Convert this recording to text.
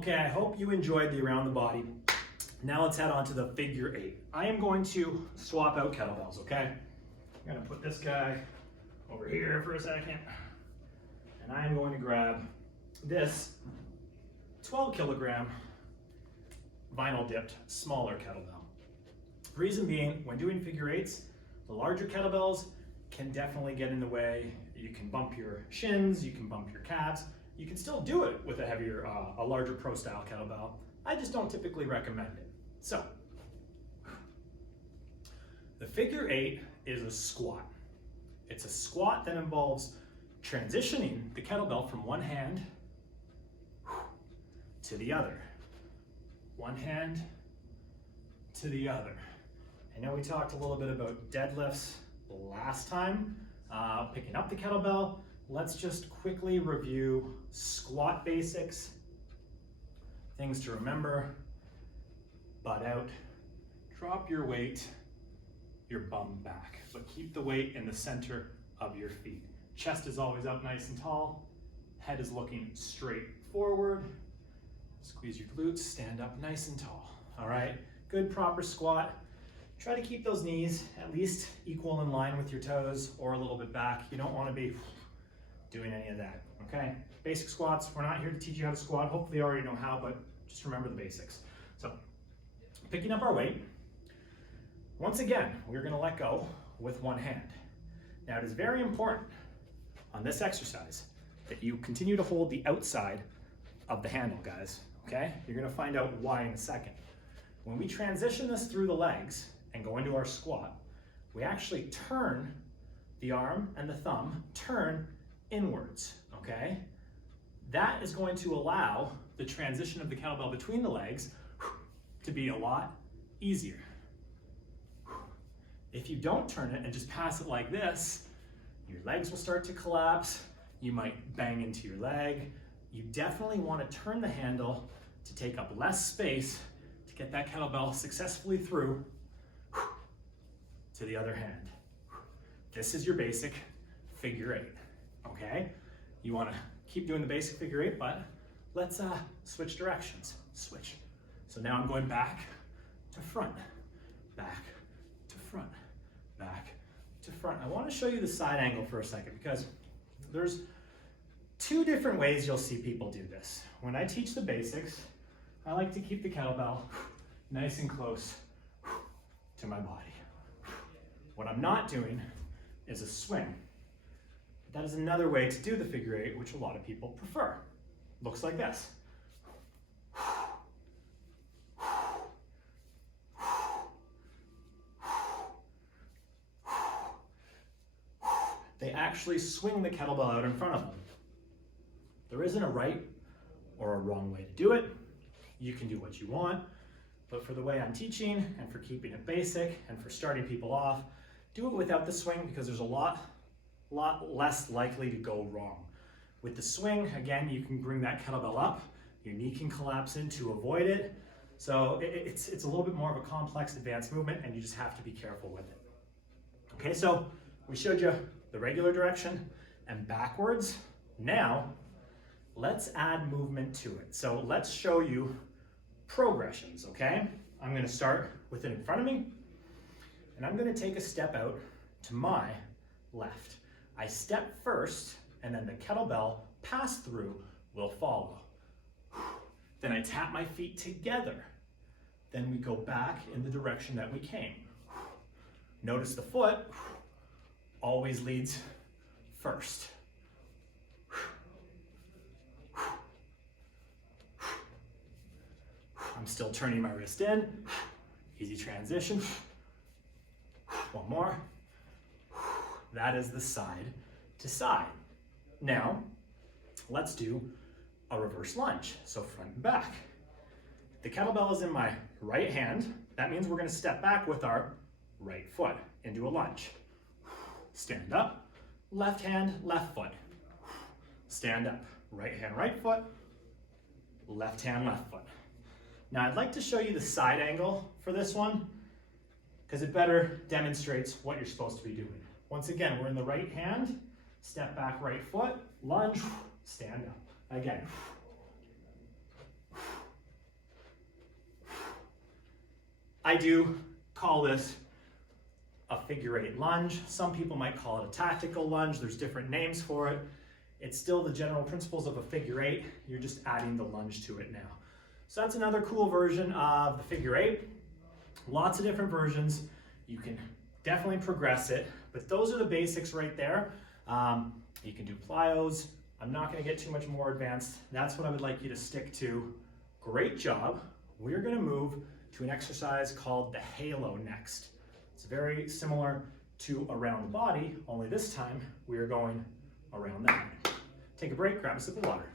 Okay, I hope you enjoyed the around the body. Now let's head on to the figure eight. I am going to swap out kettlebells, okay? I'm gonna put this guy over here for a second. And I am going to grab this 12 kilogram vinyl dipped smaller kettlebell. Reason being, when doing figure eights, the larger kettlebells can definitely get in the way. You can bump your shins, you can bump your calves. You can still do it with a heavier, a larger pro style kettlebell. I just don't typically recommend it. So, the figure eight is a squat. It's a squat that involves transitioning the kettlebell from one hand to the other. One hand to the other. I know we talked a little bit about deadlifts last time, picking up the kettlebell. Let's just quickly review squat basics. Things to remember: butt out, drop your weight, your bum back, but keep the weight in the center of your feet. Chest is always up nice and tall, head is looking straight forward. Squeeze your glutes, stand up nice and tall. All right, good proper squat. Try to keep those knees at least equal in line with your toes or a little bit back. You don't want to be doing any of that, okay? Basic squats, we're not here to teach you how to squat. Hopefully you already know how, but just remember the basics. So, picking up our weight. Once again, we're gonna let go with one hand. Now it is very important on this exercise that you continue to hold the outside of the handle, guys, okay? You're gonna find out why in a second. When we transition this through the legs and go into our squat, we actually turn the arm and the thumb, turn inwards, okay? That is going to allow the transition of the kettlebell between the legs to be a lot easier. If you don't turn it and just pass it like this, your legs will start to collapse, you might bang into your leg. You definitely want to turn the handle to take up less space to get that kettlebell successfully through to the other hand. This is your basic figure eight, okay? You want to keep doing the basic figure eight, but let's switch directions. Switch. So now I'm going back to front, back to front, back to front. I want to show you the side angle for a second because there's two different ways you'll see people do this. When I teach the basics, I like to keep the kettlebell nice and close to my body. What I'm not doing is a swing. That is another way to do the figure eight, which a lot of people prefer. Looks like this. They actually swing the kettlebell out in front of them. There isn't a right or a wrong way to do it. You can do what you want, but for the way I'm teaching and for keeping it basic and for starting people off, do it without the swing because there's a lot less likely to go wrong. With the swing, again, you can bring that kettlebell up, your knee can collapse in to avoid it. So it's a little bit more of a complex advanced movement and you just have to be careful with it. Okay, so we showed you the regular direction and backwards. Now, let's add movement to it. So let's show you progressions, okay? I'm gonna start with it in front of me, and I'm gonna take a step out to my left. I step first, and then the kettlebell pass through will follow. Then I tap my feet together. Then we go back in the direction that we came. Notice the foot always leads first. I'm still turning my wrist in. Easy transition. One more. That is the side to side. Now, let's do a reverse lunge. So front and back. The kettlebell is in my right hand. That means we're gonna step back with our right foot into a lunge. Stand up, left hand, left foot. Stand up, right hand, right foot, left hand, left foot. Now I'd like to show you the side angle for this one because it better demonstrates what you're supposed to be doing. Once again, we're in the right hand, step back right foot, lunge, stand up. Again. I do call this a figure 8 lunge. Some people might call it a tactical lunge. There's different names for it. It's still the general principles of a figure 8. You're just adding the lunge to it now. So that's another cool version of the figure 8. Lots of different versions. You can definitely progress it, but those are the basics right there. You can do plyos. I'm not going to get too much more advanced. That's what I would like you to stick to. Great job. We're going to move to an exercise called the halo next. It's very similar to around the body, only this time we are going around the head. Take a break, grab a sip of water.